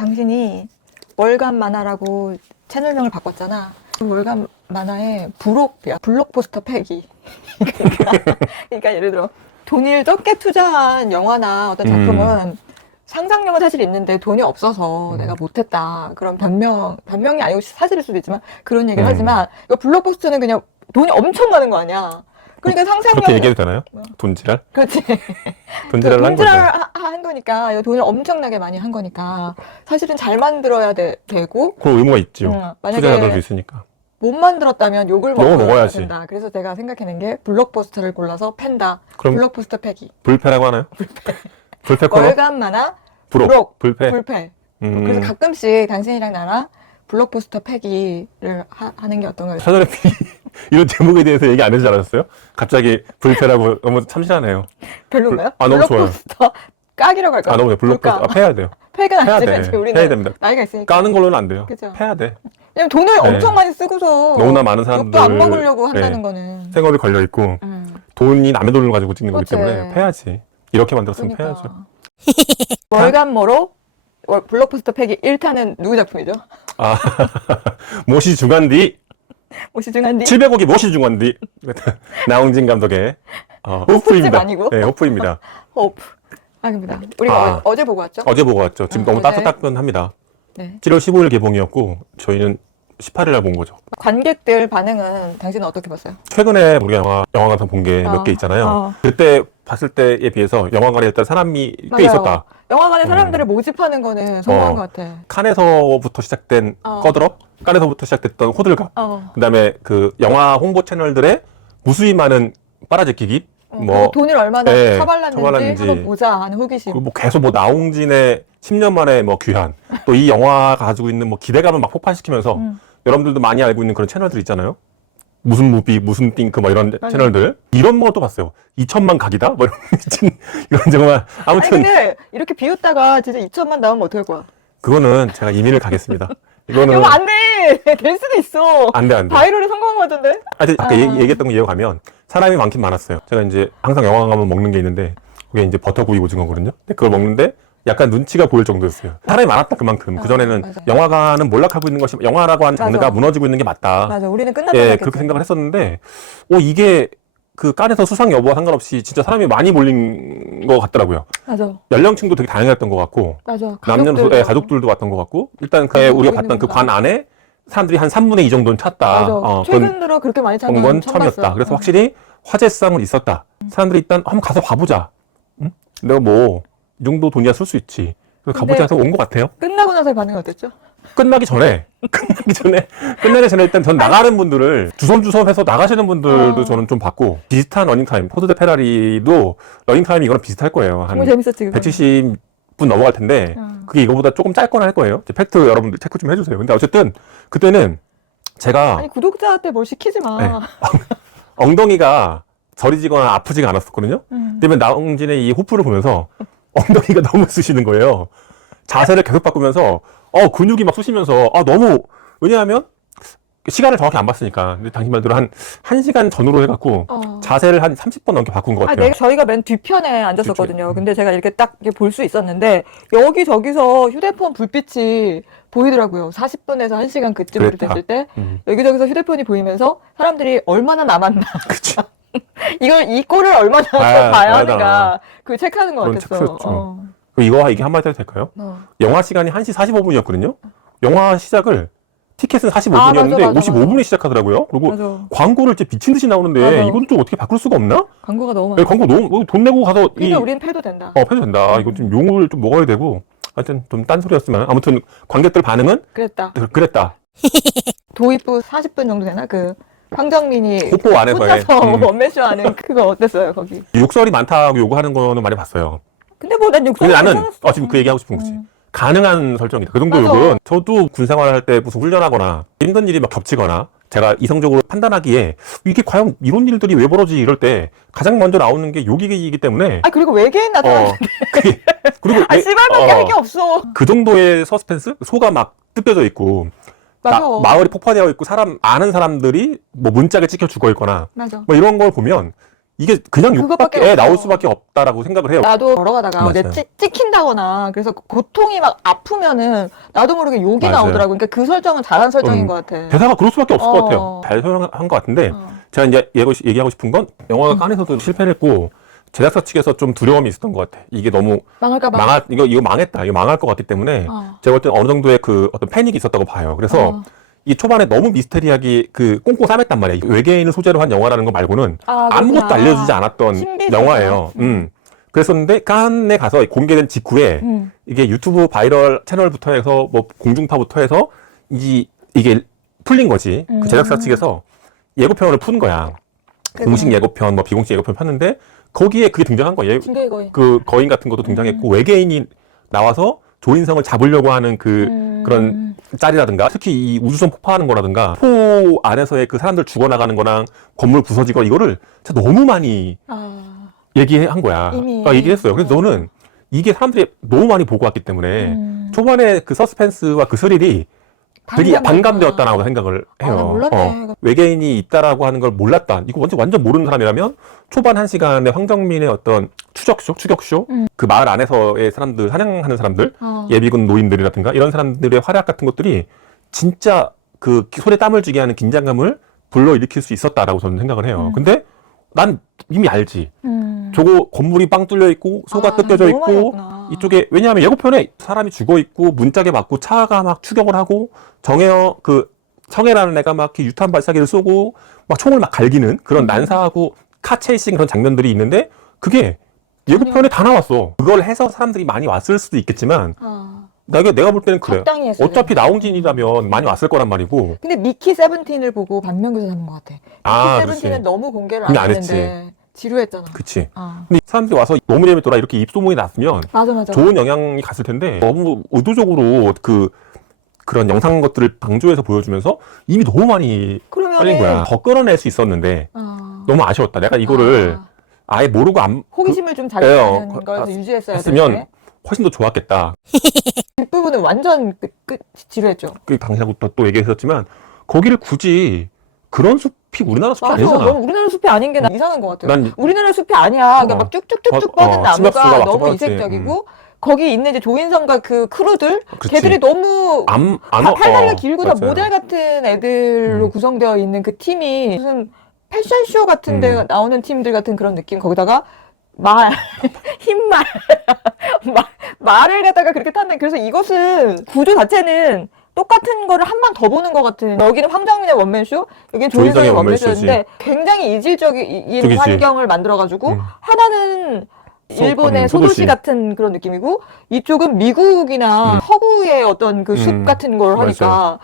당신이 월간 만화라고 채널명을 바꿨잖아. 월간 만화에 부록이야. 블록버스터 패기. 그러니까 예를 들어 돈을 적게 투자한 영화나 어떤 작품은 상상력은 사실 있는데 돈이 없어서 내가 못했다. 그런 변명이 아니고 사실일 수도 있지만 그런 얘기를 하지만 이거 블록버스터는 그냥 돈이 엄청 많은 거 아니야. 그러니까 상상력. 그렇게 얘기해도 되나요? 돈지랄? 그렇지. 돈지랄을 한 거죠. 돈지랄을 한 거니까 이거 돈을 엄청나게 많이 한 거니까 사실은 잘 만들어야 되고 그런 의무가 있죠. 만약에 투자자들도 있으니까. 못 만들었다면 욕을 먹어야지. 된다. 그래서 제가 생각해낸 게 블록버스터를 골라서 팬다. 그럼 블록버스터 패기. 불패라고 하나요? 불패 코너? 월간 만화 부록, 불패. 불패. 그래서 가끔씩 당신이랑 나랑 블록버스터 패기를 하는 게 어떤가요? 사전에 이런 제목에 대해서 얘기 안 해주지 않았어요? 갑자기 불패라고 너무 참신하네요. 별론가요? 너무 좋아요. 블록버스터 까기라고 할까요? 너무 블록버스터 패야 돼요. 패가 패야 낫지. 돼. 우리는 패야 됩니다. 나이가 있으니까. 까는 걸로는 안 돼요. 그죠. 패야 돼. 왜냐면 돈을 네. 엄청 많이 쓰고서 너무나 많은 사람들 욕도 안 먹으려고 한다는 거는 생업이 걸려 있고 돈이 남의 돈을 가지고 찍는 거기 그치. 때문에 패야지. 이렇게 만들었으면 그러니까. 패야죠. 월간모로 블록버스터 패기 1탄은 누구 작품이죠? 아, 모시 중환디 오시중한디 700억이 모시 중환디 나홍진 감독의 호프입니다. 아니고? 네, 호프입니다. 호프. 아닙니다. 우리가 어제 보고 왔죠? 어제 보고 왔죠. 지금 너무 어제. 따끈따끈합니다. 네. 7월 15일 개봉이었고 저희는 18일 날 본 거죠. 관객들 반응은 당신은 어떻게 봤어요? 최근에 우리가 영화관에서 본 게 몇 개 있잖아요. 그때 봤을 때에 비해서 영화관에 일단 사람이 꽤 맞아요. 있었다. 영화관에 사람들을 모집하는 거는 성공한 것 같아. 칸에서부터 시작된 꺼들어, 칸에서부터 시작됐던 호들갑, 그다음에 그 영화 홍보 채널들의 무수히 많은 빨아제끼기, 뭐 돈을 얼마나 네, 처발랐는지 한번 보자 하는 호기심. 뭐 계속 뭐 나홍진의 10년 만에 뭐 귀한, 또 이 영화가 가지고 있는 뭐 기대감을 막 폭발시키면서 여러분들도 많이 알고 있는 그런 채널들 있잖아요. 무슨 무비, 무슨 띵크, 뭐 이런 채널들. 이런 것도 봤어요. 2천만 각이다? 뭐 이런, 미친, 이런 정말. 아무튼. 아니, 근데 이렇게 비웃다가 진짜 2천만 나오면 어떡할 거야? 그거는 제가 이민을 가겠습니다. 이거는. 이거 안 돼! 될 수도 있어. 안 돼, 안 돼. 바이럴에 성공한 거 같은데? 아까 얘기했던 거 이어가면 사람이 많긴 많았어요. 제가 이제 항상 영화관 가면 먹는 게 있는데, 그게 이제 버터구이 오징어거든요. 근데 그걸 먹는데 약간 눈치가 보일 정도였어요. 사람이 많았다, 그만큼. 그전에는 맞아요. 영화관은 몰락하고 있는 것이, 영화라고 하는 장르가 맞아. 무너지고 있는 게 맞다. 맞아. 우리는 끝났다. 예, 그렇게 생각을 했었는데, 이게 그 칸에서 수상 여부와 상관없이 진짜 사람이 많이 몰린 것 같더라고요. 맞아. 연령층도 되게 다양했던 것 같고, 맞아. 남녀노소, 가족들도 왔던 것 같고, 일단 우리가 봤던 그 관 안에 사람들이 한 3분의 2 정도는 찼다. 맞아. 최근 들어 그렇게 많이 찾는 건 처음이었다. 그래서 확실히 화제성은 있었다. 사람들이 일단 한번 가서 봐보자. 응? 내가 뭐 이 정도 돈이야 쓸 수 있지. 그래서 가보자 해서 온 것 같아요. 끝나고 나서의 반응이 어땠죠? 끝나기 전에 일단 전 나가는 분들을 주섬주섬 해서 나가시는 분들도 저는 좀 봤고, 비슷한 러닝타임, 포드 대 페라리도 러닝타임이 이거랑 비슷할 거예요. 한 정말 재밌었지. 170분 넘어갈 텐데, 그게 이거보다 조금 짧거나 할 거예요. 팩트 여러분들 체크 좀 해주세요. 근데 어쨌든 그때는 제가 아니 구독자한테 뭘 시키지 마. 네. 엉덩이가 저리지거나 아프지가 않았었거든요. 그러면 나홍진의 이 호프를 보면서 엉덩이가 너무 쑤시는 거예요. 자세를 계속 바꾸면서 근육이 막 쑤시면서 너무, 왜냐하면 시간을 정확히 안 봤으니까. 근데 당신 말대로 한 1시간 전후로 해갖고 자세를 한 30번 넘게 바꾼 것 같아요. 저희가 맨 뒤편에 앉았었거든요. 근데 제가 이렇게 딱 볼 수 있었는데 여기저기서 휴대폰 불빛이 보이더라고요. 40분에서 1시간 그쯤으로 됐을 때 여기저기서 휴대폰이 보이면서 사람들이 얼마나 남았나. 그치. 이 꼴을 얼마나 더 봐야 하는가. 그걸 체크하는 것 그런 같았어. 이거 얘기 한마디 해도 될까요? 영화 시간이 1시 45분이었거든요. 영화 시작을 티켓은 45분이었는데 맞아. 55분에 시작하더라고요. 그리고 맞아. 광고를 진짜 미친 듯이 나오는데 맞아. 이건 좀 어떻게 바꿀 수가 없나? 광고가 너무 네, 많아. 광고 너무 돈 내고 가서 그러니까 우리는 패도 된다. 패도 된다. 이거 좀 용을 좀 먹어야 되고. 하여튼 좀 딴소리였지만 아무튼 관객들 반응은 그랬다. 도입부 40분 정도 되나? 그 황정민이 호포 안에서의 혼자서 원맨쇼 하는 그거 어땠어요 거기? 욕설이 많다고 요구하는 거는 많이 봤어요. 근데 뭐 난 근데 나는 지금 그 얘기하고 싶은 거지. 가능한 설정이다. 그 정도 맞아. 욕은 저도 군 생활할 때 무슨 훈련하거나 힘든 일이 막 겹치거나 제가 이성적으로 판단하기에 이게 과연 이런 일들이 왜 벌어지지 이럴 때 가장 먼저 나오는 게 욕이기 때문에. 그리고 외계인 나타나는데. 그리고 씨발밖에 할 게 없어. 그 정도의 서스펜스? 소가 막 뜯겨져 있고 마을이 폭파되어 있고 아는 사람들이 뭐 문짝에 찍혀 죽어 있거나 맞아. 뭐 이런 걸 보면 이게 그냥 그것밖에 욕밖에 나올 없어. 수밖에 없다라고 생각을 해요. 나도 걸어가다가 맞아요. 내 찍힌다거나 그래서 고통이 막 아프면은 나도 모르게 욕이 맞아요. 나오더라고. 그러니까 그 설정은 잘한 설정인 것 같아. 대사가 그럴 수밖에 없을 것 어. 같아요. 잘 설명한 것 같은데 어. 제가 이제 얘기하고 싶은 건 영화가 깐에서도 실패를 했고 제작사 측에서 좀 두려움이 있었던 것 같아. 이게 너무 망할까봐. 이거 망했다. 이거 망할 것 같기 때문에 제가 볼 때 어느 정도의 그 어떤 패닉이 있었다고 봐요. 그래서 이 초반에 너무 미스테리하게 그 꽁꽁 싸맸단 말이에요. 외계인을 소재로 한 영화라는 거 말고는 아무것도 그렇구나. 알려주지 않았던 신비했구나. 영화예요. 그랬었는데 칸에 가서 공개된 직후에 이게 유튜브 바이럴 채널부터 해서 뭐 공중파부터 해서 이게 풀린 거지. 그 제작사 측에서 예고편을 푼 거야. 공식 예고편, 뭐 비공식 예고편 폈는데 거기에 그게 등장한 거예요. 그 거인 같은 것도 등장했고 외계인이 나와서 조인성을 잡으려고 하는 그런 짤이라든가 특히 이 우주선 폭파하는 거라든가 포 안에서의 그 사람들 죽어나가는 거랑 건물 부서지고 이거를 진짜 너무 많이 얘기한 거야. 얘기했어요. 그래서 너는 이게 사람들이 너무 많이 보고 왔기 때문에 초반에 그 서스펜스와 그 스릴이 되게 반감되었다라고 생각을 해요. 몰랐네. 외계인이 있다라고 하는 걸 몰랐다. 이거 완전 모르는 사람이라면 초반 1시간에 황정민의 어떤 추격쇼, 그 마을 안에서의 사람들, 사냥하는 사람들, 예비군 노인들이라든가 이런 사람들의 활약 같은 것들이 진짜 그 손에 땀을 쥐게 하는 긴장감을 불러일으킬 수 있었다라고 저는 생각을 해요. 근데 난 이미 알지. 저거 건물이 빵 뚫려 있고 소가 뜯겨져 있고 이쪽에 왜냐하면 예고편에 사람이 죽어 있고 문짝에 맞고 차가 막 추격을 하고 청해라는 애가 막 유탄 발사기를 쏘고 막 총을 막 갈기는 그런 난사하고 카 체이싱 그런 장면들이 있는데 그게 예고편에 다 나왔어. 그걸 해서 사람들이 많이 왔을 수도 있겠지만 내가 볼 때는 그래. 어차피 나홍진이라면 많이 왔을 거란 말이고. 근데 미키 세븐틴을 보고 반면교사 잡은 것 같아. 미키 세븐틴은 너무 공개를 안 했는데 지루했잖아. 그치. 근데 사람들이 와서 너무 재밌더라 이렇게 입소문이 났으면 맞아. 좋은 영향이 갔을 텐데 너무 의도적으로 그런 영상 것들을 강조해서 보여주면서 이미 너무 많이 깔린 거야. 더 끌어낼 수 있었는데 너무 아쉬웠다. 내가 이거를 아예 모르고 호기심을 좀 자극하는 걸 유지했어야 했으면 훨씬 더 좋았겠다. 뒷부분은 완전 지루했죠. 그 당시하고 또 얘기했었지만 거기를 굳이 그런 숲이 우리나라 숲이 아니잖아. 너무 우리나라 숲이 아닌 게 이상한 것 같아요. 우리나라 숲이 아니야. 그러니까 막 쭉쭉쭉쭉 뻗은 나무가 너무 이색적이고 거기 있는 이제 조인성과 그 크루들 걔들이 너무 팔다리가 길고 다 모델 같은 애들로 구성되어 있는 그 팀이 무슨 패션쇼 같은 데 나오는 팀들 같은 그런 느낌. 거기다가 흰말 말을 갖다가 그렇게 탔는데 그래서 이것은 구조 자체는 똑같은 거를 한 번 더 보는 것 같은. 여기는 황정민의 원맨쇼, 여기는 조인성의 원맨쇼인데 굉장히 이질적인 환경을 만들어가지고 하나는 일본의 소도시 같은 그런 느낌이고 이쪽은 미국이나 서구의 어떤 그 숲 같은 걸 하니까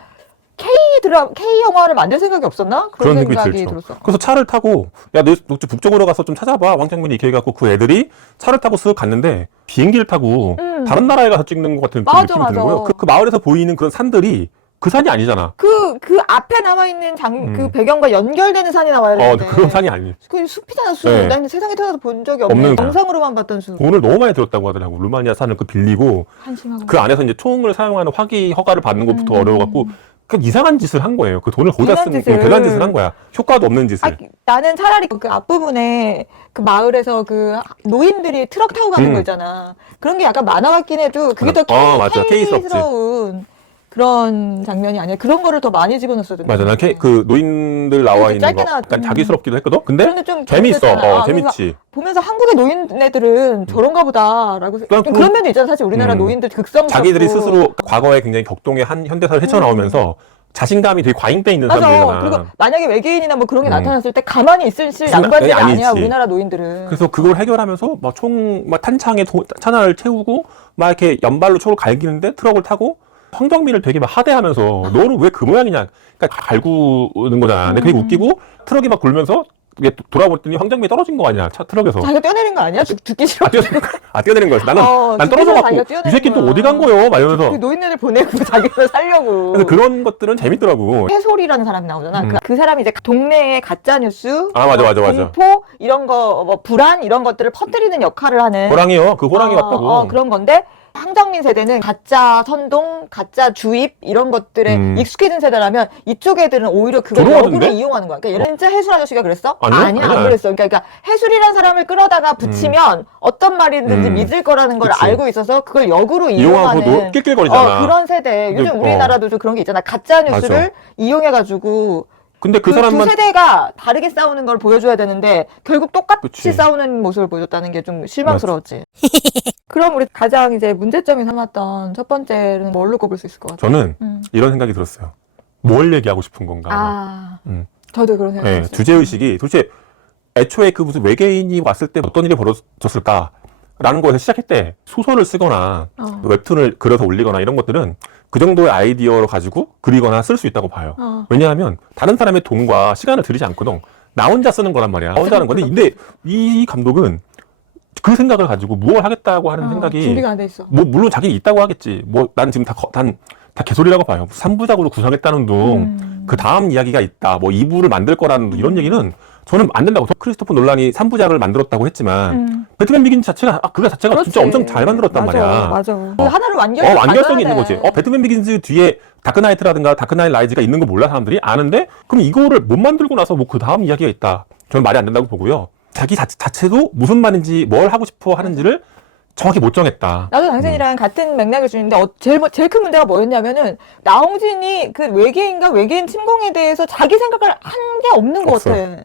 K 영화를 만들 생각이 없었나? 그런 생각이 들었어. 그래서 차를 타고 야 너 북쪽으로 가서 좀 찾아봐. 황정민이 이렇게 해갖고 그 애들이 차를 타고 쓱 갔는데 비행기를 타고 다른 나라에 가서 찍는 것 같은 느낌이 드는 거예요. 그 마을에서 보이는 그런 산들이 그 산이 아니잖아. 그 앞에 남아있는 그 배경과 연결되는 산이 나와야 되는데. 그런 산이 아니. 그 숲이잖아, 숲. 네. 난 세상에 태어나서 본 적이 없는 영상으로만 봤던 숲. 돈을 너무 많이 들었다고 하더라고. 루마니아 산을 빌리고 한심하고. 그 안에서 이제 총을 사용하는 허가를 받는 것부터 어려워갖고 그 이상한 짓을 한 거예요. 그 돈을 거기다 쓰는 대단한 짓을 한 거야. 효과도 없는 짓을. 나는 차라리 그 앞부분에 그 마을에서 그 노인들이 트럭 타고 가는 거 있잖아. 그런 게 약간 만화 같긴 해도 그게 더 K스러운 그런 장면이 아니야. 그런 거를 더 많이 집어넣었어야 된다. 맞아. 난 그 노인들 나와 있는 거 약간 자기스럽기도 했거든. 근데 좀 재밌어. 재밌지. 보면서 한국의 노인네들은 저런가 보다라고 좀 그런 면도 있잖아. 사실 우리나라 노인들 극성스럽고 자기들이 스스로 과거에 굉장히 격동의 현대사를 헤쳐나오면서 자신감이 되게 과잉돼 있는 사람들이잖아. 그리고 만약에 외계인이나 뭐 그런 게 나타났을 때 가만히 있을 양반들이 아니야. 우리나라 노인들은. 그래서 그걸 해결하면서 막 탄창에 탄화를 채우고 막 이렇게 연발로 초를 갈기는데 트럭을 타고 황정민을 되게 막 하대하면서 너는 왜 그 모양이냐. 그러니까 갈구는 거잖아. 근데 그게 웃기고 트럭이 막 굴면서 돌아봤더니 황정민이 떨어진 거 아니야. 트럭에서. 자기가 뛰어내린 거 아니야? 죽기 싫어. 뛰어내린 거였어. 난 떨어져갖고 이 새끼 또 어디 간 거요? 막 이러면서. 그 노인네들 보내고 자기를 살려고. 그래서 그런 것들은 재밌더라고. 해솔이라는 사람이 나오잖아. 그 사람이 이제 동네의 가짜뉴스, 맞아. 공포, 이런 거, 불안, 이런 것들을 퍼뜨리는 역할을 하는. 호랑이요? 그 호랑이 같다고. 그런 건데, 황정민 세대는 가짜 선동, 가짜 주입 이런 것들에 익숙해진 세대라면 이쪽 애들은 오히려 그걸 들어오던데? 역으로 이용하는 거야. 그러니까 진짜 해술 아저씨가 그랬어? 아니요? 아니야, 안 아니야. 그랬어. 그러니까 해술이란 사람을 끌어다가 붙이면 어떤 말이든지 믿을 거라는 걸 그치. 알고 있어서 그걸 역으로 이용하고 이용하는 낄낄거리잖아. 그런 세대. 요즘 근데, 우리나라도 좀 그런 게 있잖아. 가짜 뉴스를 맞아. 이용해가지고 근데 그 두 사람만 세대가 다르게 싸우는 걸 보여줘야 되는데 결국 똑같이 그치. 싸우는 모습을 보여줬다는 게 좀 실망스러웠지. 그럼 우리 가장 이제 문제점이 삼았던 첫 번째는 뭘로 꼽을 수 있을 것 같아? 저는 이런 생각이 들었어요. 뭘 얘기하고 싶은 건가. 아, 음. 저도 그런 네, 생각했어요. 주제의식이 도대체 애초에 그 무슨 외계인이 왔을 때 어떤 일이 벌어졌을까라는 거에서 시작했대. 소설을 쓰거나 웹툰을 그려서 올리거나 이런 것들은 그 정도의 아이디어로 가지고 그리거나 쓸 수 있다고 봐요. 왜냐하면 다른 사람의 돈과 시간을 들이지 않거든. 나 혼자 쓰는 거란 말이야. 나 혼자 하는 건데 근데 이 감독은 그 생각을 가지고 무엇을 하겠다고 하는 생각이 준비가 안 돼 있어. 뭐 물론 자기 있다고 하겠지. 뭐 난 지금 다 개소리라고 봐요. 3부작으로 구성했다는 둥, 그 다음 이야기가 있다. 뭐 2부를 만들 거라는 둥, 이런 얘기는 저는 안 된다고. 크리스토퍼 놀란이 3부작을 만들었다고 했지만 배트맨 비긴즈 자체가 그거 자체가 그렇지. 진짜 엄청 잘 만들었단 맞아, 말이야. 맞아. 그 하나를 완결 완결성이 있는 거지. 배트맨 비긴즈 뒤에 다크나이트라든가 다크나이트 라이즈가 있는 거 몰라 사람들이 아는데 그럼 이거를 못 만들고 나서 뭐 그 다음 이야기가 있다. 저는 말이 안 된다고 보고요. 자기 자체도 무슨 말인지 뭘 하고 싶어 하는지를 정확히 못 정했다. 나도 당신이랑 같은 맥락을 주는데 제일 큰 문제가 뭐였냐면은 나홍진이 그 외계인과 외계인 침공에 대해서 자기 생각을 한 게 없는 것 같아.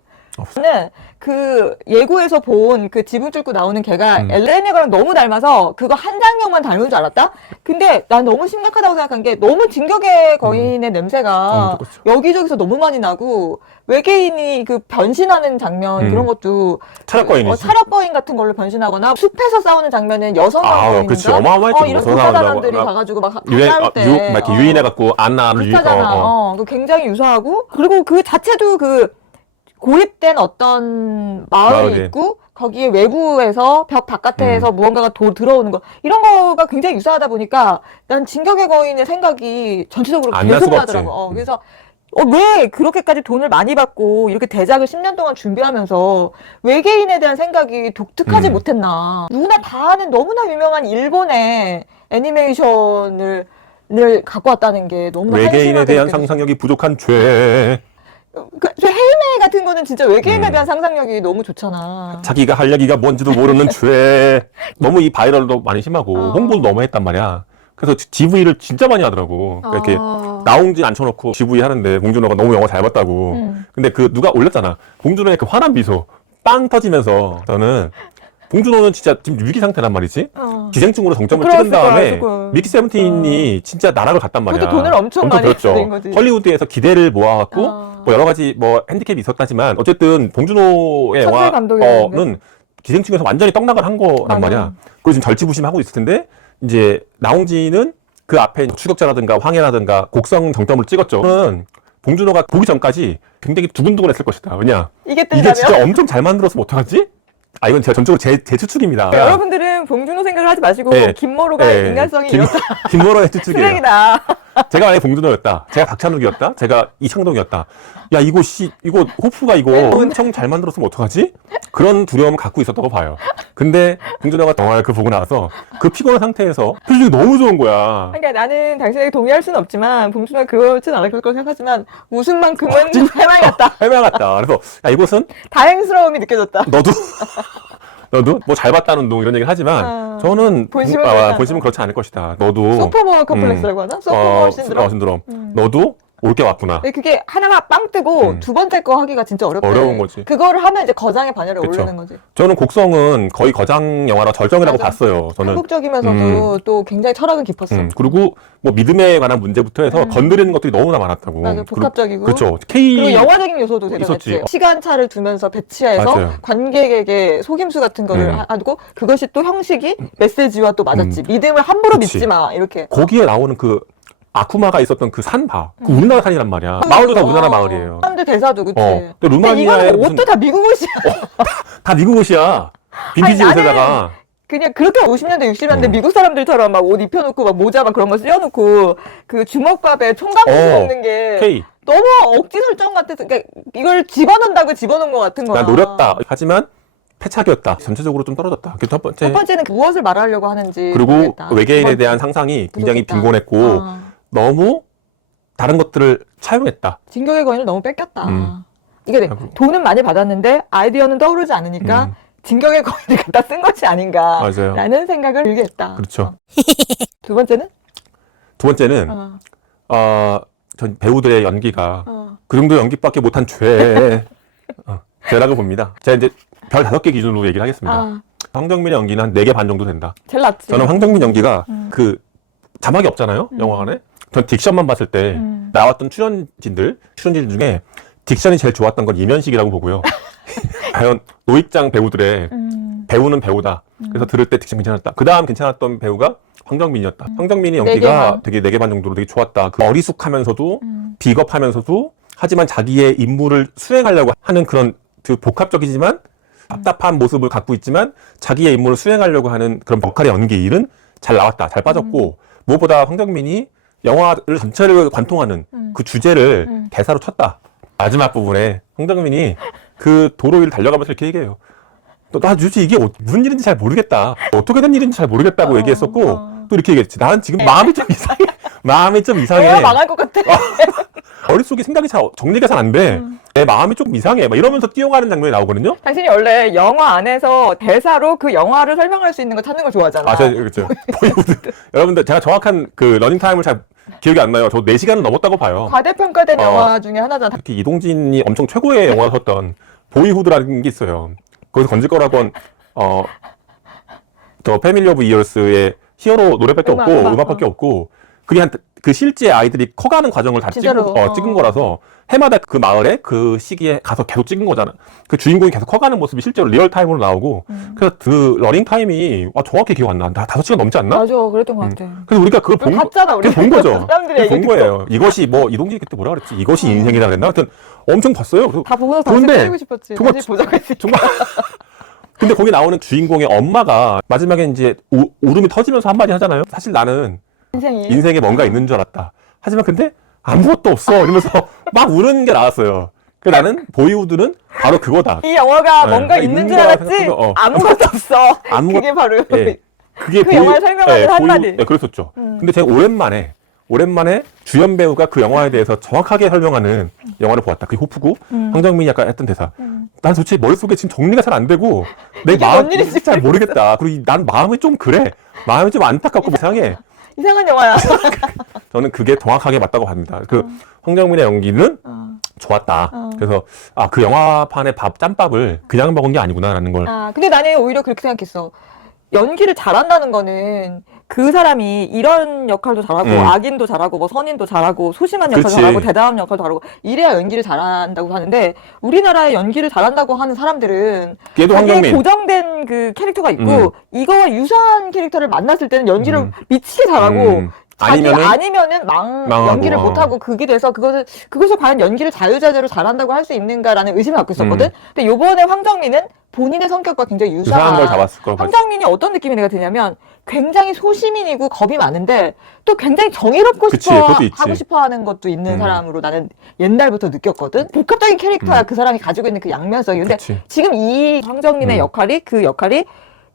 저는 그 예고에서 본 그 지붕 뚫고 나오는 걔가 엘레네거랑 너무 닮아서 그거 한 장면만 닮은 줄 알았다? 근데 난 너무 심각하다고 생각한 게 너무 진격의 거인의 냄새가 똑같죠. 여기저기서 너무 많이 나고 외계인이 그 변신하는 장면 그런 것도 차력거인이지. 차력거인 같은 걸로 변신하거나 숲에서 싸우는 장면은 여성형 거인인가? 그치. 어마어마했지. 이런 무서운 불사단원들이 사람들하고 가가지고 막 막 싸울 이렇게 유인해갖고 안나를 비슷하잖아. 그 굉장히 유사하고 그리고 그 자체도 그 고립된 어떤 마을이 마을이. 있고 거기에 외부에서 벽 바깥에서 무언가가 들어오는 거 이런 거가 굉장히 유사하다 보니까 난 진격의 거인의 생각이 전체적으로 안날 계속 수가 없지. 나더라고. 그래서 왜 그렇게까지 돈을 많이 받고 이렇게 대작을 10년 동안 준비하면서 외계인에 대한 생각이 독특하지 못했나. 누구나 다 아는 너무나 유명한 일본의 애니메이션을 갖고 왔다는 게 너무 외계인에 대한 느껴졌어. 상상력이 부족한 죄. 저 헤이메 같은 거는 진짜 외계인에 대한 상상력이 너무 좋잖아. 자기가 할 얘기가 뭔지도 모르는 죄. 너무 이 바이럴도 많이 심하고 홍보도 너무 했단 말이야. 그래서 GV를 진짜 많이 하더라고. 그러니까 이렇게 나홍진 앉혀놓고 GV 하는데 봉준호가 너무 영화 잘 봤다고. 근데 그 누가 올렸잖아. 봉준호의 그 화난 미소 빵 터지면서 저는 봉준호는 진짜 지금 위기 상태란 말이지. 기생충으로 정점을 찍은 다음에 미키 세븐틴이 진짜 나락을 갔단 말이야. 그것도 돈을 엄청 많이 들었죠. 낸 거지. 헐리우드에서 기대를 모아갖고 뭐 여러 가지 뭐 핸디캡이 있었다지만 어쨌든 봉준호의 천재 감독이었는데. 영화는 기생충에서 완전히 떡락을 한 거란 맞아. 말이야. 그리고 지금 절치부심하고 있을 텐데 이제 나홍진은 그 앞에 추격자라든가 황해라든가 곡성 정점을 찍었죠. 저는 봉준호가 보기 전까지 굉장히 두근두근했을 것이다. 왜냐? 이게 이게 진짜 엄청 잘 만들었으면 어떡하지? 이건 제가 전적으로 제 추측입니다. 여러분들은 봉준호 생각을 하지 마시고 네. 김모로가 네. 인간성이 이렇다. 김모로의 추측이에요. 쓰레기다. 제가 만약에 봉준호였다. 제가 박찬욱이었다. 제가 이창동이었다. 야, 이거 호프가 이거 엄청 잘 만들었으면 어떡하지? 그런 두려움을 갖고 있었다고 봐요. 근데 봉준호가 영화를 그 보고 나서 그 피곤한 상태에서 표정이 너무 좋은 거야. 그러니까 나는 당신에게 동의할 수는 없지만 봉준호가 그렇진 않을 거라고 생각하지만 웃음만큼은 해맑았다. 해맑았다. 그래서 야, 이곳은 다행스러움이 느껴졌다. 너도 뭐 잘 봤다는 둥 이런 얘기를 하지만 저는 본심은 그렇지 않을 것이다. 너도 소포머 컴플렉스라고 하나? 소포머 신드롬. 신드롬. 너도 올 게 왔구나. 근데 그게 하나가 빵 뜨고 두 번째 거 하기가 진짜 어렵대. 어려운 거지. 그거를 하면 이제 거장의 반열에 그쵸. 오르는 거지. 저는 곡성은 거의 거장 영화라 절정이라고 맞아. 봤어요. 저는. 한국적이면서도 또 굉장히 철학은 깊었어. 그리고 뭐 믿음에 관한 문제부터 해서 건드리는 것들이 너무나 많았다고. 맞아, 복합적이고. 그렇죠. 그리고 영화적인 요소도 있었지. 대단했지. 시간차를 두면서 배치해서 맞아요. 관객에게 속임수 같은 거를 하고 그것이 또 형식이 메시지와 또 맞았지. 믿음을 함부로 그치. 믿지 마. 이렇게. 거기에 나오는 그 아쿠마가 있었던 그 산 봐. 그 우리나라 산이란 말이야. 마을도 다 우리나라 마을이에요. 사람들 대사도 그치. 근데 근데 루마니아에 이거는 옷도 다 미국 옷이야. 다 미국 옷이야. 빈티지 아니, 옷에다가. 그냥 그렇게 50년대, 60년대 미국 사람들처럼 막 옷 입혀놓고 막 모자 막 그런 거 씌워놓고 그 주먹밥에 총각국수 먹는 게 K. 너무 억지 설정 같아서 그러니까 이걸 집어넣는다고 집어넣은 것 같은 거야. 난 노렸다. 하지만 패착이었다. 전체적으로 좀 떨어졌다. 그게 첫 번째. 첫 번째는 무엇을 말하려고 하는지 그리고 모르겠다. 외계인에 두 번째, 대한 상상이 굉장히 부족했다. 빈곤했고 너무 다른 것들을 차용했다. 진격의 거인을 너무 뺏겼다. 이게 아이고. 돈은 많이 받았는데 아이디어는 떠오르지 않으니까 진격의 거인을 갖다 쓴 것이 아닌가 맞아요. 라는 생각을 들게 했다. 그렇죠. 두 번째는? 두 번째는 전 배우들의 연기가 그 정도 연기밖에 못한 죄라고 봅니다. 제가 이제 별 5개 기준으로 얘기를 하겠습니다. 황정민의 연기는 한 4개 반 정도 된다. 제일 낫지. 저는 황정민 연기가 그 자막이 없잖아요. 영화관에. 전 딕션만 봤을 때 나왔던 출연진 중에 딕션이 제일 좋았던 건 이면식이라고 보고요. 과연 노익장 배우들의 배우는 배우다. 그래서 들을 때 딕션 괜찮았다. 그 다음 괜찮았던 배우가 황정민이었다. 황정민이 연기가 되게 4개 반 정도로 되게 좋았다. 그 어리숙하면서도 비겁하면서도 하지만 자기의 임무를 수행하려고 하는 그런 그 복합적이지만 답답한 모습을 갖고 있지만 자기의 임무를 수행하려고 하는 그런 역할의 연기는 잘 나왔다. 잘 빠졌고 무엇보다 황정민이 영화를 전체를 관통하는 그 주제를 대사로 쳤다. 마지막 부분에 황정민이 그 도로 위를 달려가면서 이렇게 얘기해요. 나 도대체 이게 무슨 일인지 잘 모르겠다. 어떻게 된 일인지 잘 모르겠다고 얘기했었고 또 이렇게 얘기했지. 나는 지금 마음이 좀 이상해. 마음이 좀 이상해. 영화 망할 것 같아. 머릿속에 생각이 잘 정리가 잘 안 돼. 내 마음이 조금 이상해. 막 이러면서 뛰어가는 장면이 나오거든요. 당신이 원래 영화 안에서 대사로 그 영화를 설명할 수 있는 거 찾는 걸 좋아하잖아. 그렇죠. 여러분들 제가 정확한 그 러닝타임을 잘 기억이 안 나요. 저 4시간은 넘었다고 봐요. 과대평가된 영화 중에 하나잖아. 특히 이동진이 엄청 최고의 영화를 썼던 보이후드라는 게 있어요. 거기서 건질 거라고 한 저 패밀리 오브 이어스의 히어로 노래밖에 없고 음악밖에 없고 그게 그 실제 아이들이 커가는 과정을 다 찍은 거라서 해마다 그 마을에 그 시기에 가서 계속 찍은 거잖아. 그 주인공이 계속 커가는 모습이 실제로 리얼 타임으로 나오고 그래서 그 러닝 타임이 정확히 기억 안 나. 5시간 넘지 않나? 맞아, 그랬던 것 같아. 그래서 우리가 그걸 봤잖아, 우리. 본 거죠. 사람들이 본 거예요. 이것이 이동진이 그때 뭐라 그랬지? 이것이 인생이라 그랬나? 하여튼 엄청 봤어요. 다 보고 나서 다시 때리고 싶었지. 정말 다시 보자고 했지. 정말. 근데 거기 나오는 주인공의 엄마가 마지막에 이제 울음이 터지면서 한마디 하잖아요. 사실 나는 인생에 뭔가 있는 줄 알았다. 하지만 근데 아무것도 없어. 이러면서 막 우는 게 나왔어요. 그래서 나는 보이우드는 바로 그거다. 이 영화가 뭔가 있는 줄 알았지 아무것도 없어. 그게 바로 그게 그 영화를 설명하는 한마디. 그랬었죠. 근데 제가 오랜만에 주연 배우가 그 영화에 대해서 정확하게 설명하는 영화를 보았다. 그게 호프고 황정민이 약간 했던 대사. 난 도대체 머릿속에 지금 정리가 잘 안 되고 내 마음이 잘 모르겠다. 그리고 난 마음이 좀 그래. 마음이 좀 안타깝고 이상해. 이상한 영화야. 저는 그게 정확하게 맞다고 봅니다. 그 황정민의 연기는 좋았다. 그래서 그 영화판의 짬밥을 그냥 먹은 게 아니구나라는 걸. 근데 나는 오히려 그렇게 생각했어. 연기를 잘한다는 거는 그 사람이 이런 역할도 잘하고 악인도 잘하고 뭐 선인도 잘하고 소심한 역할도 잘하고 대담한 역할도 잘하고 이래야 연기를 잘한다고 하는데 우리나라에 연기를 잘한다고 하는 사람들은 자기의 고정된 그 캐릭터가 있고 이거와 유사한 캐릭터를 만났을 때는 연기를 미치게 잘하고 아니면은 연기를 못하고 그게 돼서 그것을 과연 연기를 자유자재로 잘한다고 할 수 있는가라는 의심을 갖고 있었거든. 근데 요번에 황정민은 본인의 성격과 굉장히 유사한 걸 잡았을 거라고. 황정민이 어떤 느낌이 내가 드냐면 굉장히 소시민이고 겁이 많은데 또 굉장히 정의롭고 하고 싶어 하는 것도 있는 사람으로 나는 옛날부터 느꼈거든. 복합적인 캐릭터야 그 사람이 가지고 있는 그 양면성이. 근데 지금 이 황정민의 역할이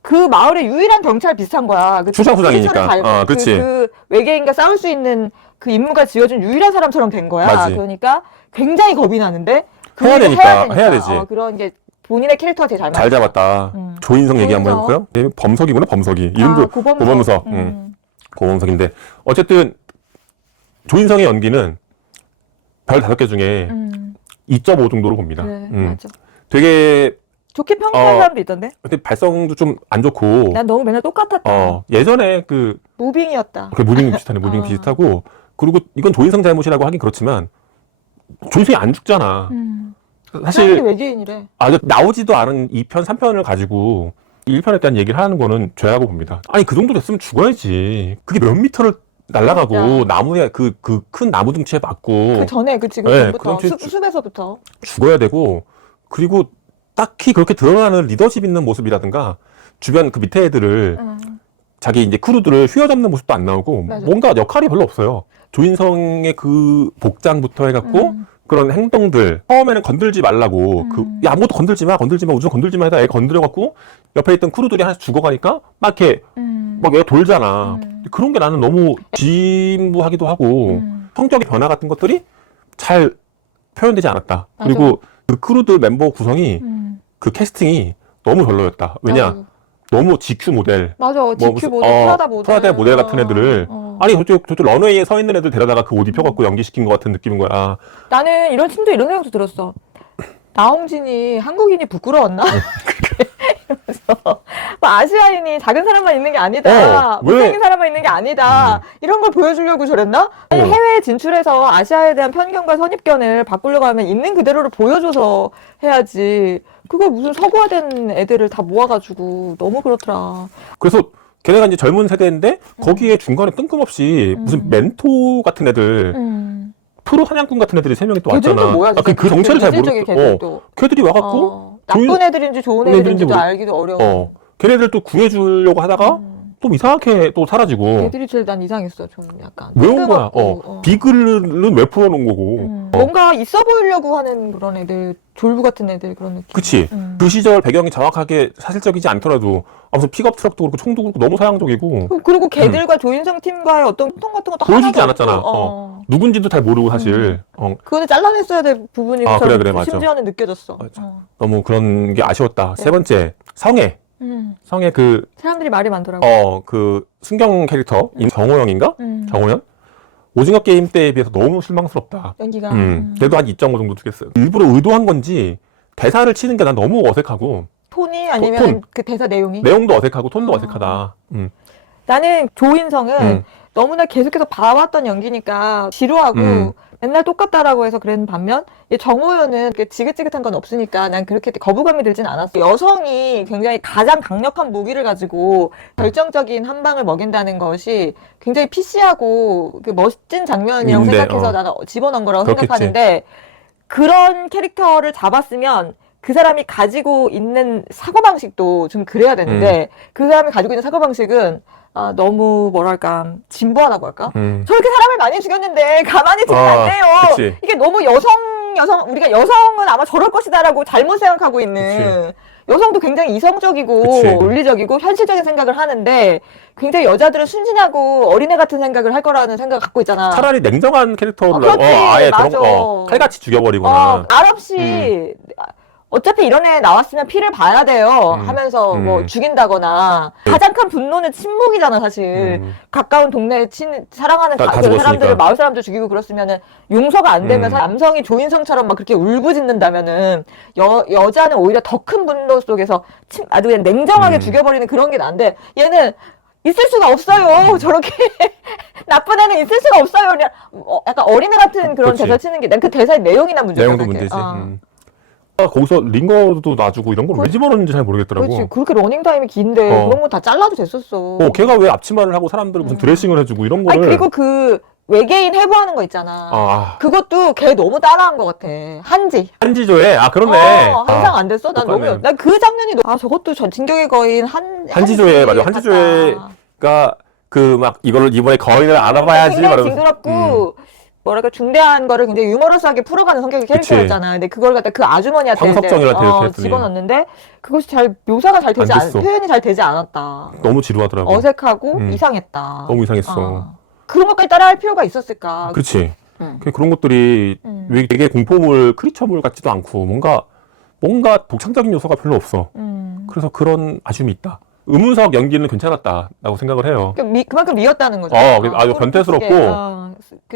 그 마을의 유일한 경찰 비슷한 거야. 수장수장이니까. 그 외계인과 싸울 수 있는 그 임무가 지어준 유일한 사람처럼 된 거야. 맞지. 그러니까 굉장히 겁이 나는데 해야 되지. 그런 게 본인의 캐릭터가 되게 잘 잡았다. 조인성 얘기 한번 해볼까요? 범석이구나, 범석이. 이름도 고범석. 고범석인데 어쨌든 조인성의 연기는 별 5개 중에 2.5 정도로 봅니다. 그래, 맞아. 되게 좋게 평가한 사람도 있던데? 근데 발성도 좀 안 좋고. 난 너무 맨날 똑같았다. 예전에 무빙이었다. 무빙 비슷하네, 무빙 비슷하고. 그리고 이건 조인성 잘못이라고 하긴 그렇지만, 조인성이 안 죽잖아. 사실. 외계인이래. 나오지도 않은 2편, 3편을 가지고 1편에 대한 얘기를 하는 거는 죄라고 봅니다. 아니, 그 정도 됐으면 죽어야지. 그게 몇 미터를 날아가고, 나무에 그 큰 나무 둥치에 맞고. 그 전에, 지금부터. 숲에서부터. 죽어야 되고, 그리고 딱히 그렇게 드러나는 리더십 있는 모습이라든가 주변 그 밑에 애들을 자기 이제 크루들을 휘어잡는 모습도 안 나오고 뭔가 역할이 별로 없어요. 조인성의 그 복장부터 해갖고 그런 행동들 처음에는 건들지 말라고 야 아무것도 건들지 마 우주 건들지 마 해다 애 건드려갖고 옆에 있던 크루들이 하나씩 죽어가니까 막 이렇게 막 얘가 돌잖아. 그런 게 나는 너무 진부하기도 하고 성격의 변화 같은 것들이 잘 표현되지 않았다. 맞아. 그리고 그 크루들 mem버 구성이 그 캐스팅이 너무 별로였다. 왜냐 너무 GQ 모델 맞아. GQ 무슨, 모델, 프라다 모델. 프라다 모델 같은 애들을 아니 저쪽 런웨이에 서 있는 애들 데려다가 그 옷 입혀갖고 연기시킨 것 같은 느낌인 거야. 나는 이런 심지어 이런 생각도 들었어. 나홍진이 한국인이 부끄러웠나? 이러면서 뭐 아시아인이 작은 사람만 있는 게 아니다. 왜? 못생긴 사람만 있는 게 아니다. 이런 걸 보여주려고 저랬나? 아니, 해외에 진출해서 아시아에 대한 편견과 선입견을 바꾸려고 하면 있는 그대로를 보여줘서 해야지. 그걸 무슨 서구화된 애들을 다 모아가지고 너무 그렇더라. 그래서 걔네가 이제 젊은 세대인데 거기에 중간에 뜬금없이 무슨 멘토 같은 애들 프로 사냥꾼 같은 애들이 3명이 또 걔들은 왔잖아. 또 뭐야? 그 정체를 잘 이질적인 모르겠어. 걔들도. 걔들이 와갖고 나쁜 애들인지 좋은 애들인지도 모르- 알기도 어려워. 걔네들 또 구해주려고 하다가 또 이상하게 또 사라지고. 걔들이 제일 난 이상했어. 좀 약간. 왜 온 거야? 뜬금없고, 비글은 왜 풀어놓은 거고. 뭔가 있어 보이려고 하는 그런 애들, 졸부 같은 애들 그런 느낌. 그치. 그 시절 배경이 정확하게 사실적이지 않더라도 무슨 픽업 트럭도 그렇고 총도 그렇고 너무 서양적이고 그리고 걔들과 조인성 팀과의 어떤 소통 같은 것도 보여주지 하나도 않았잖아. 없고. 누군지도 잘 모르고 사실. 그거는 잘라냈어야 될 부분이고 아, 그래, 맞아. 심지어는 느껴졌어. 맞아. 너무 그런 게 아쉬웠다. 세 번째, 성애. 성애 사람들이 말이 많더라고. 그 순경 캐릭터 정호영인가? 정호연? 오징어 게임 때에 비해서 너무 실망스럽다. 연기가. 그래도 한 2.5 정도 주겠어요. 일부러 의도한 건지 대사를 치는 게 난 너무 어색하고 톤이 아니면 톤. 그 대사 내용이? 내용도 어색하고 톤도 어색하다. 나는 조인성은 너무나 계속해서 봐왔던 연기니까 지루하고 맨날 똑같다라고 해서 그랬는 반면 이 정호연은 이렇게 지긋지긋한 건 없으니까 난 그렇게 거부감이 들진 않았어. 여성이 굉장히 가장 강력한 무기를 가지고 결정적인 한 방을 먹인다는 것이 굉장히 PC하고 그 멋진 장면이라고 생각해서 나는 집어넣은 거라고 그렇겠지. 생각하는데 그런 캐릭터를 잡았으면 그 사람이 가지고 있는 사고방식도 좀 그래야 되는데 그 사람이 가지고 있는 사고방식은 너무 뭐랄까 진부하다고 할까? 저렇게 사람을 많이 죽였는데 가만히 두면 안 돼요. 그치. 이게 너무 우리가 여성은 아마 저럴 것이다라고 잘못 생각하고 있는 여성도 굉장히 이성적이고 그치. 논리적이고 현실적인 생각을 하는데 굉장히 여자들은 순진하고 어린애 같은 생각을 할 거라는 생각을 갖고 있잖아. 차라리 냉정한 캐릭터를 그렇지. 아예 맞아. 그런 거 칼같이 죽여버리거나. 말 없이 어차피 이런 애 나왔으면 피를 봐야 돼요 하면서 뭐 죽인다거나 가장 큰 분노는 침묵이잖아 사실. 가까운 동네에 사랑하는 다 그 죽었으니까. 사람들을 마을 사람들 죽이고 그렇으면은 용서가 안 되면 남성이 조인성처럼 막 그렇게 울부짖는다면은 여자는 오히려 더 큰 분노 속에서 아주 그냥 냉정하게 죽여버리는 그런 게 난데 얘는 있을 수가 없어요. 저렇게 나쁜 애는 있을 수가 없어요. 그냥 약간 어린애 같은 그런 그렇지. 대사 치는 게 난 그 대사의 내용이나 문제야. 내용도 문제지. 거기서 링거도 놔주고 이런 걸 왜 집어넣는지 잘 모르겠더라고. 그렇지. 그렇게 러닝타임이 긴데 그런 건 다 잘라도 됐었어. 걔가 왜 앞치마를 하고 사람들 무슨 드레싱을 해주고 이런 거를. 아니 그리고 그 외계인 해부하는 거 있잖아. 그것도 걔 너무 따라한 것 같아. 한지조에 그렇네. 항상 안 됐어? 난 똑같네. 너무 난 그 장면이 저것도 진격의 거인 한지조에 맞아. 한지조에가 그 막 이거를 이번에 거인을 알아봐야지 굉장히 말하면서. 징그럽고 뭐랄까 중대한 거를 굉장히 유머러스하게 풀어가는 성격의 캐릭터였잖아. 근데 그걸 갖다 그 아주머니한테 황석정이라는 캐릭터였더니. 집어넣는데 그것이 잘 묘사가 잘 되지 안 됐어. 표현이 잘 되지 않았다. 너무 지루하더라고. 어색하고 이상했다. 너무 이상했어. 그런 것까지 따라할 필요가 있었을까? 그렇지. 그런 것들이 왜 되게 공포물, 크리처물 같지도 않고 뭔가 독창적인 요소가 별로 없어. 그래서 그런 아쉬움이 있다. 음운석 연기는 괜찮았다라고 생각을 해요. 그만큼 미웠다는 거죠. 아주 변태스럽고.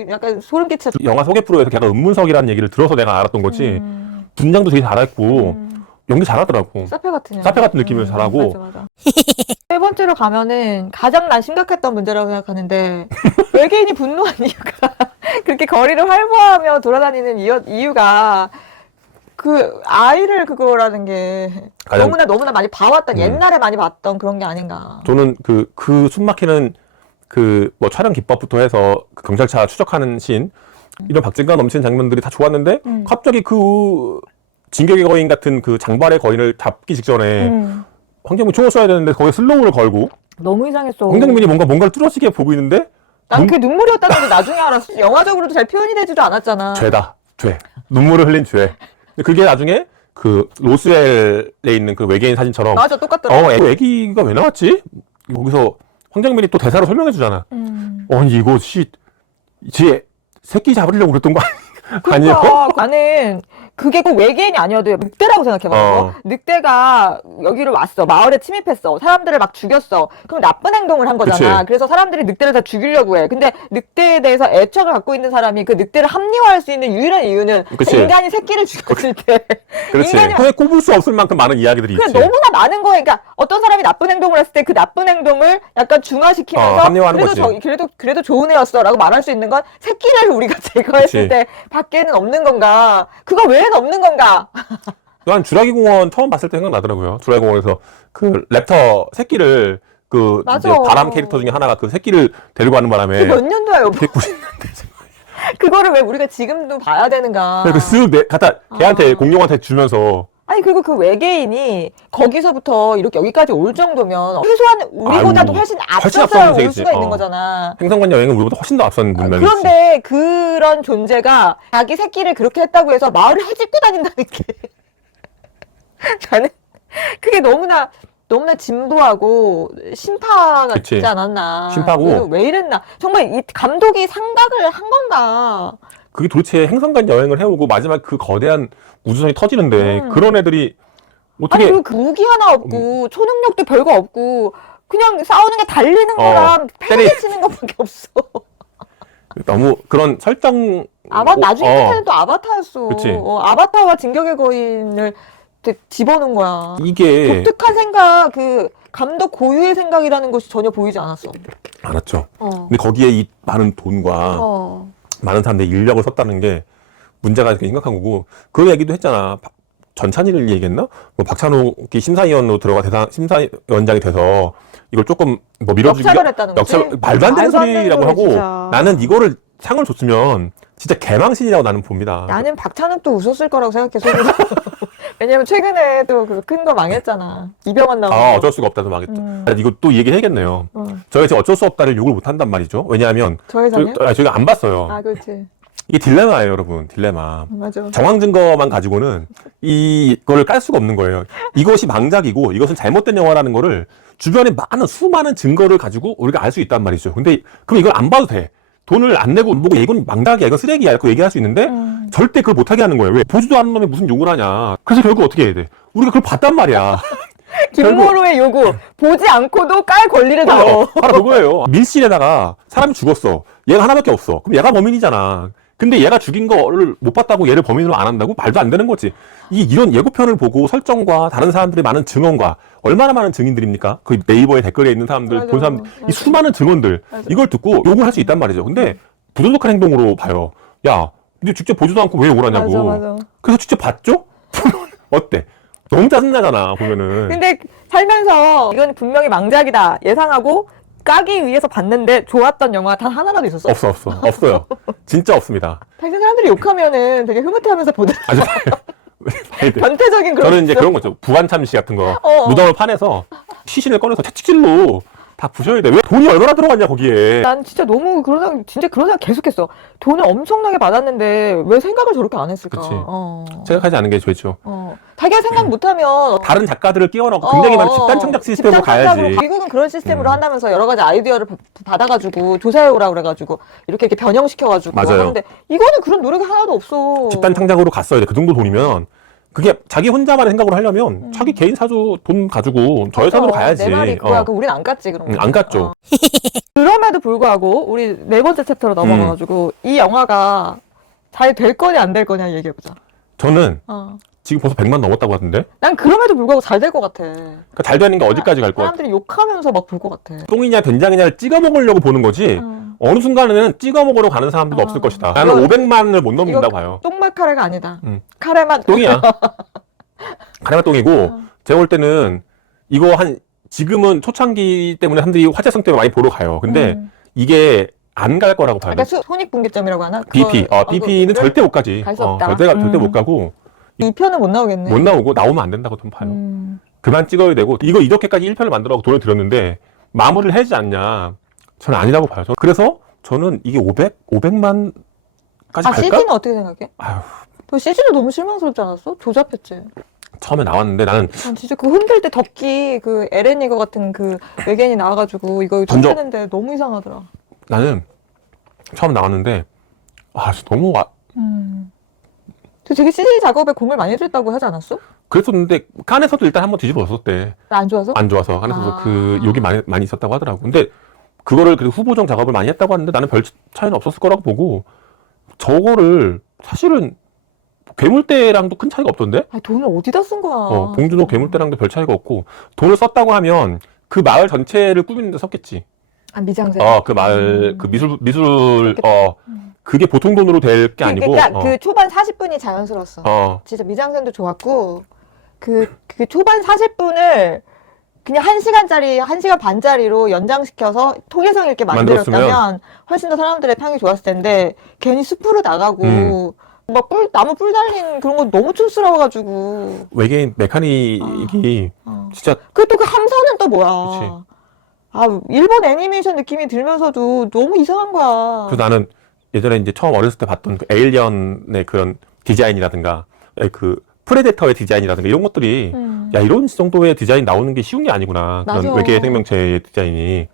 약간 소름 끼쳐. 영화 소개 프로에서 걔가 음문석이라는 얘기를 들어서 내가 알았던 거지. 분장도 되게 잘했고 연기 잘하더라고. 사페 같은 느낌을 잘하고. 맞아. 세 번째로 가면은 가장 난 심각했던 문제라고 생각하는데 외계인이 분노한 이유가 그렇게 거리를 활보하며 돌아다니는 이유가 그 아이를 그거라는 게 너무나 많이 봐왔던 옛날에 많이 봤던 그런 게 아닌가. 저는 그 숨막히는 뭐 촬영 기법부터 해서 그 경찰차 추적하는 씬 이런 박진감 넘치는 장면들이 다 좋았는데 갑자기 그 진격의 거인 같은 그 장발의 거인을 잡기 직전에 황정민 총을 쏴야 되는데 거기에 슬로우를 걸고 너무 이상했어. 황정민이 뭔가를 뚜렷하게 보고 있는데 난 그게 눈물이었다는 걸 나중에 알았어. 영화적으로도 잘 표현이 되지도 않았잖아. 죄다. 죄. 눈물을 흘린 죄. 근데 그게 나중에 그 로스웰에 있는 그 외계인 사진처럼 맞아, 똑같더라. 애기가 왜 나왔지? 거기서 황정민이 또 대사로 설명해 주잖아. 아니 이거 지 새끼 잡으려고 그랬던 거 아니에요? 그러니까 나는 그게 꼭 외계인이 아니어도 늑대라고 생각해가지고 늑대가 여기를 왔어. 마을에 침입했어. 사람들을 막 죽였어. 그럼 나쁜 행동을 한 거잖아. 그치. 그래서 사람들이 늑대를 다 죽이려고 해. 근데 늑대에 대해서 애착을 갖고 있는 사람이 그 늑대를 합리화할 수 있는 유일한 이유는 그치. 인간이 새끼를 죽였을 때 그렇지. 인간이 손에 꼽을 수 없을 만큼 많은 이야기들이 그래 있지. 너무나 많은 거예요. 그러니까 어떤 사람이 나쁜 행동을 했을 때 그 나쁜 행동을 약간 중화시키면서 합리화하는 그래도 거지. 그래도 좋은 애였어라고 말할 수 있는 건 새끼를 우리가 제거했을 그치. 때 밖에는 없는 건가? 그거 외에는 없는 건가? 난 주라기 공원 처음 봤을 때 생각나더라고요. 주라기 공원에서 그 랩터 새끼를 그 맞아. 이제 바람 캐릭터 중에 하나가 그 새끼를 데리고 가는 바람에 몇 년도야 여보? 190년대 그거를 왜 우리가 지금도 봐야 되는가? 쓱 갖다 걔한테 공룡한테 주면서 아니 그리고 그 외계인이 거기서부터 이렇게 여기까지 올 정도면 최소한 우리보다도 아유, 훨씬 훨씬 앞서서 앞서는 올 세계지. 수가 있는 거잖아. 행성관 여행은 우리보다 훨씬 더 앞선 문명이지. 그런데 그런 존재가 자기 새끼를 그렇게 했다고 해서 마을을 헤집고 다닌다는 게 나는 그게 너무나 진부하고 심파 같지 그치. 않았나. 심파고. 그래서 왜 이랬나. 정말 이 감독이 상각을 한 건가. 그게 도대체 행성관 여행을 해오고 마지막 그 거대한 우주선이 터지는데 그런 애들이 어떻게 아니 그 무기 하나 없고 초능력도 별거 없고 그냥 싸우는 게 달리는 거랑 패기 치는 것밖에 없어. 너무 그런 설정 나중에 끝에는 또 아바타였어. 그치. 아바타와 진격의 거인을 집어넣은 거야. 이게 독특한 생각, 그 감독 고유의 생각이라는 것이 전혀 보이지 않았어. 알았죠. 근데 거기에 이 많은 돈과 많은 사람들이 인력을 썼다는 게 문제가 되게 심각한 거고 그 얘기도 했잖아. 전찬이를 얘기했나? 뭐 박찬욱이 심사위원으로 들어가 심사위원장이 돼서 이걸 조금 뭐 밀어주기 역차별했다는 거지? 말도 안 되는 말도 안 되는 소리라고 소리, 하고 진짜. 나는 이거를 상을 줬으면 진짜 개망신이라고 나는 봅니다. 나는 박찬욱도 웃었을 거라고 생각해, 속으로. 왜냐면 최근에 또 그 큰 거 망했잖아. 이병헌 나오고. 어쩔 수가 없다도 망했죠. 이거 또 얘기 해야겠네요. 저희가 지금 어쩔 수 없다를 욕을 못 한단 말이죠. 왜냐하면 저 회사냐? 저희가 안 봤어요. 아, 그렇지. 이게 딜레마예요, 여러분. 딜레마. 맞아. 정황 증거만 가지고는 이거를 깔 수가 없는 거예요. 이것이 망작이고 이것은 잘못된 영화라는 거를 주변에 수많은 증거를 가지고 우리가 알 수 있단 말이죠. 근데 그럼 이걸 안 봐도 돼. 돈을 안 내고 안 보고 이건 망작이야, 이건 쓰레기야 이렇게 얘기할 수 있는데 절대 그걸 못하게 하는 거예요. 왜? 보지도 않은 놈이 무슨 욕을 하냐. 그래서 결국 어떻게 해야 돼? 우리가 그걸 봤단 말이야. 김모로의 요구. 보지 않고도 깔 권리를 줘. 바로 그거예요. 밀실에다가 사람이 죽었어. 얘가 하나밖에 없어. 그럼 얘가 범인이잖아. 근데 얘가 죽인 거를 못 봤다고 얘를 범인으로 안 한다고? 말도 안 되는 거지. 이런 예고편을 보고 설정과 다른 사람들의 많은 증언과 얼마나 많은 증인들입니까? 그 네이버에 댓글에 있는 사람들, 맞아, 본 사람들, 맞아. 이 수많은 증언들, 맞아. 이걸 듣고 욕을 할 수 있단 말이죠. 근데 부도덕한 행동으로 봐요. 야, 근데 직접 보지도 않고 왜 욕을 하냐고. 맞아. 그래서 직접 봤죠? 어때? 너무 짜증나잖아, 보면은. 근데 살면서 이건 분명히 망작이다 예상하고 까기 위해서 봤는데 좋았던 영화 단 하나라도 있었어? 없어요. 진짜 없습니다. 사실 사람들이 욕하면은 되게 흐뭇해하면서 보더라고. 아주 봐야 돼. 변태적인 그런. 저는 이제 그런 거죠. 부관참시 같은 거. 어. 무덤을 파내서 시신을 꺼내서 채찍질로 다 부셔야 돼. 왜 돈이 얼마나 들어갔냐, 거기에. 난 진짜 너무 진짜 그런 생각 계속했어. 돈을 엄청나게 받았는데 왜 생각을 저렇게 안 했을까? 그치. 어. 생각하지 않은 게 좋죠. 자기가 생각 못하면 다른 작가들을 끼워넣고 굉장히 많은 집단 창작 시스템으로 가야지. 미국은 그런 시스템으로 한다면서 여러 가지 아이디어를 받아가지고 조사해오라 그래가지고 이렇게 변형시켜가지고 맞아요. 하는데 이거는 그런 노력이 하나도 없어. 집단 창작으로 갔어야 돼. 그 정도 돈이면. 그게 자기 혼자만의 생각으로 하려면 자기 개인 사주 돈 가지고 저 예산으로 가야지. 내 말이 그거야. 그 우린 안 갔지 그럼. 안 갔죠. 그럼에도 불구하고 우리 네 번째 챕터로 넘어가가지고 이 영화가 잘 될 거냐 안 될 거냐 얘기해보자. 저는 지금 벌써 100만 넘었다고 하던데? 난 그럼에도 불구하고 잘 될 것 같아. 그러니까 잘 되는 게 어디까지 갈 것 같아? 사람들이 욕하면서 막 볼 것 같아. 똥이냐 된장이냐를 찍어 먹으려고 보는 거지. 어느 순간에는 찍어 먹으러 가는 사람들도 없을 것이다. 나는 500만을 못 넘긴다고 봐요. 똥맛 카레가 아니다. 카레만 똥이야. 가래맛 똥이고 제가 볼 때는 이거 지금은 초창기 때문에 사람들이 화제성 때문에 많이 보러 가요. 근데 이게 안 갈 거라고 봐요. 그러니까 손익분기점이라고 하나? BP. BP는 절대 못 가지. 갈수 없다. 절대 못 가고 2편은 못 나오겠네. 못 나오고 나오면 안 된다고 좀 봐요. 그만 찍어야 되고 이거 이렇게까지 1편을 만들어서 돈을 들였는데 마무리를 해야지 않냐. 저는 아니라고 봐요. 그래서 저는 이게 500만까지 갈까? CG는 어떻게 생각해? 아유, 너 CG도 너무 실망스럽지 않았어? 조잡했지? 처음에 나왔는데 나는 난 진짜 그 흔들 때 덕기 그 에렌 이거 같은 그 외계인이 나와가지고 이거 던지는데 너무 이상하더라. 나는 처음 나왔는데 너무 되게 CG 작업에 공을 많이 들였다고 하지 않았어? 그랬었는데 칸에서도 일단 한번 뒤집어졌었대. 안 좋아서? 안 좋아서 칸에서도 그 욕이 많이 있었다고 하더라고. 근데 그거를 그래도 후보정 작업을 많이 했다고 하는데 나는 별 차이는 없었을 거라고 보고 저거를 사실은 괴물대랑도 큰 차이가 없던데? 돈을 어디다 쓴 거야? 봉준호 괴물대랑도 별 차이가 없고 돈을 썼다고 하면 그 마을 전체를 꾸미는 데 썼겠지. 미장센. 그 마을 그 미술 그게 보통 돈으로 될 게 아니고. 그러니까 그 초반 40분이 자연스러웠어. 진짜 미장센도 좋았고 그 초반 40분을 그냥 1시간짜리, 1시간 반짜리로 연장시켜서 통일성 있게 만들었다면 훨씬 더 사람들의 평이 좋았을 텐데 괜히 숲으로 나가고 막 나무 뿔 달린 그런 거 너무 촌스러워가지고 외계인 메카닉이 진짜 그또 그 함선은 또 뭐야? 그치. 일본 애니메이션 느낌이 들면서도 너무 이상한 거야. 그래서 나는 예전에 이제 처음 어렸을 때 봤던 그 에일리언의 그런 디자인이라든가 그 프레데터의 디자인이라든가 이런 것들이 야 이런 정도의 디자인 나오는 게 쉬운 게 아니구나. 맞아. 그런 외계 생명체의 디자인이.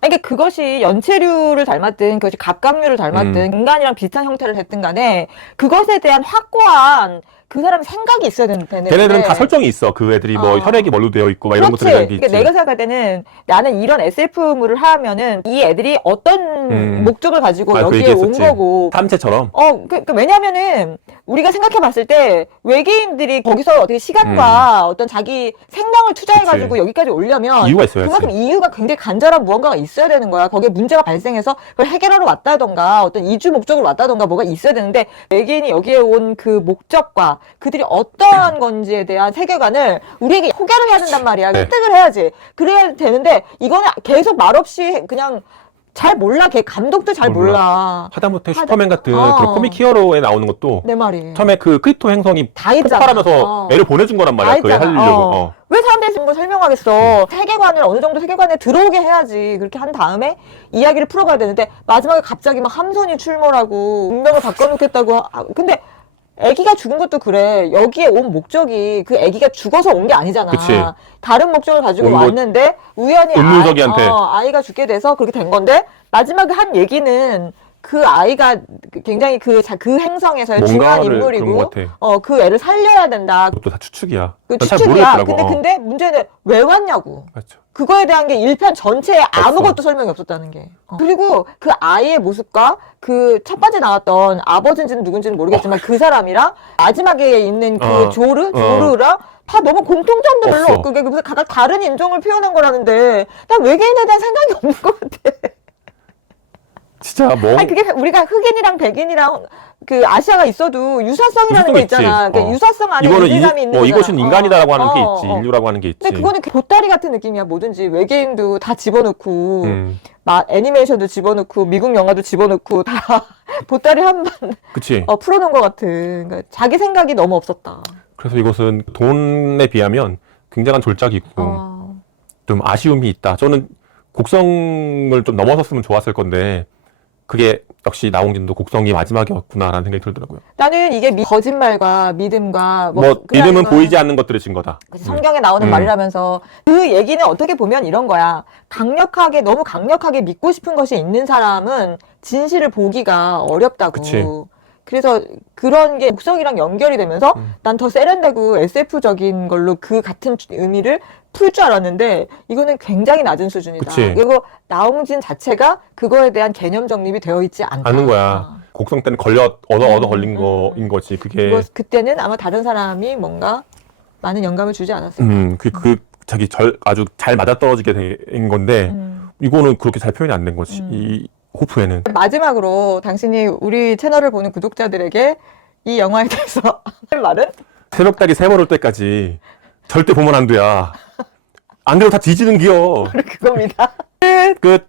그러니까 그것이 연체류를 닮았든 그것이 갑각류를 닮았든 인간이랑 비슷한 형태를 했든 간에 그것에 대한 확고한 그 사람의 생각이 있어야 되는데 걔네들은 다 설정이 있어. 그 애들이 뭐 혈액이 뭘로 되어 있고 막 이런 것들에 대한 게 있지. 그러니까 내가 생각할 때는 나는 이런 SF물을 하면은 이 애들이 어떤 목적을 가지고 여기에 온 거고 탐체처럼. 왜냐면은 우리가 생각해 봤을 때 외계인들이 거기서 어떻게 시간과 어떤 자기 생명을 투자해가지고 여기까지 오려면 이유가 있어야지. 그만큼 이유가 굉장히 간절한 무언가가 있어야 되는 거야. 거기에 문제가 발생해서 그걸 해결하러 왔다던가 어떤 이주 목적으로 왔다던가 뭐가 있어야 되는데 외계인이 여기에 온 그 목적과 그들이 어떠한 건지에 대한 세계관을 우리에게 소개를 해야 된단 말이야. 획득을 해야지. 그래야 되는데 이거는 계속 말없이 그냥 잘 몰라. 걔 감독도 잘 몰라. 하다못해 슈퍼맨 같은 그런 코믹 히어로에 나오는 것도 내 말이. 처음에 그 크리토 행성이 다 있잖아. 폭발하면서 애를 보내준 거란 말이야. 그걸 하려고. 왜 사람들이 지금 걸 설명하겠어. 세계관을 어느 정도 세계관에 들어오게 해야지. 그렇게 한 다음에 이야기를 풀어가야 되는데 마지막에 갑자기 막 함선이 출몰하고 운명을 바꿔놓겠다고. 근데 애기가 죽은 것도 그래. 여기에 온 목적이 그 애기가 죽어서 온 게 아니잖아. 그치. 다른 목적을 가지고 왔는데 우연히 아이가 죽게 돼서 그렇게 된 건데 마지막에 한 얘기는 그 아이가 굉장히 그 행성에서의 중요한 인물이고 그 애를 살려야 된다. 그것도 다 추측이야. 추측이야. 근데 문제는 왜 왔냐고. 맞죠. 그거에 대한 게 1편 전체에 아무것도 설명이 없었다는 게. 그리고 그 아이의 모습과 그 첫 번째 나왔던 아버지인지는 누군지는 모르겠지만 그 사람이랑 마지막에 있는 그 조르랑 다 너무 공통점도 별로 없고 그게 무슨 각각 다른 인종을 표현한 거라는데 난 외계인에 대한 생각이 없는 것 같아. 진짜 그게 우리가 흑인이랑 백인이랑 그 아시아가 있어도 유사성이라는 게 있잖아. 그러니까 유사성 안에 일리감이 있는 거잖아. 이것은 인간이다라고 하는 게 있지. 인류라고 하는 게 있지. 근데 그거는 보따리 같은 느낌이야. 뭐든지 외계인도 다 집어넣고 애니메이션도 집어넣고 미국 영화도 집어넣고 다 보따리 한번 풀어놓은 것 같은. 그러니까 자기 생각이 너무 없었다. 그래서 이것은 돈에 비하면 굉장한 졸작이고 좀 아쉬움이 있다. 저는 곡성을 좀 넘어섰으면 좋았을 건데 그게 역시 나홍진도 곡성이 마지막이었구나라는 생각이 들더라고요. 나는 이게 거짓말과 믿음과 믿음은 보이지 않는 것들의 증거다. 성경에 나오는 말이라면서 그 얘기는 어떻게 보면 이런 거야. 너무 강력하게 믿고 싶은 것이 있는 사람은 진실을 보기가 어렵다고. 그치. 그래서 그런 게 곡성이랑 연결이 되면서 난 더 세련되고 SF적인 걸로 그 같은 의미를 풀 줄 알았는데 이거는 굉장히 낮은 수준이다. 그치. 그리고 나홍진 자체가 그거에 대한 개념 정립이 되어 있지 않다. 않는 거야. 곡성 때는 얻어 걸린 거인 거지. 그때는 아마 다른 사람이 뭔가 많은 영감을 주지 않았을까. 아주 잘 맞아떨어지게 된 건데 이거는 그렇게 잘 표현이 안 된 거지. 이 호프에는. 마지막으로 당신이 우리 채널을 보는 구독자들에게 이 영화에 대해서 할 말은? 새벽달이 새버릴 때까지 절대 보면 안 돼야. 안 그러면 다 뒤지는 기여. 그겁니다. 끝.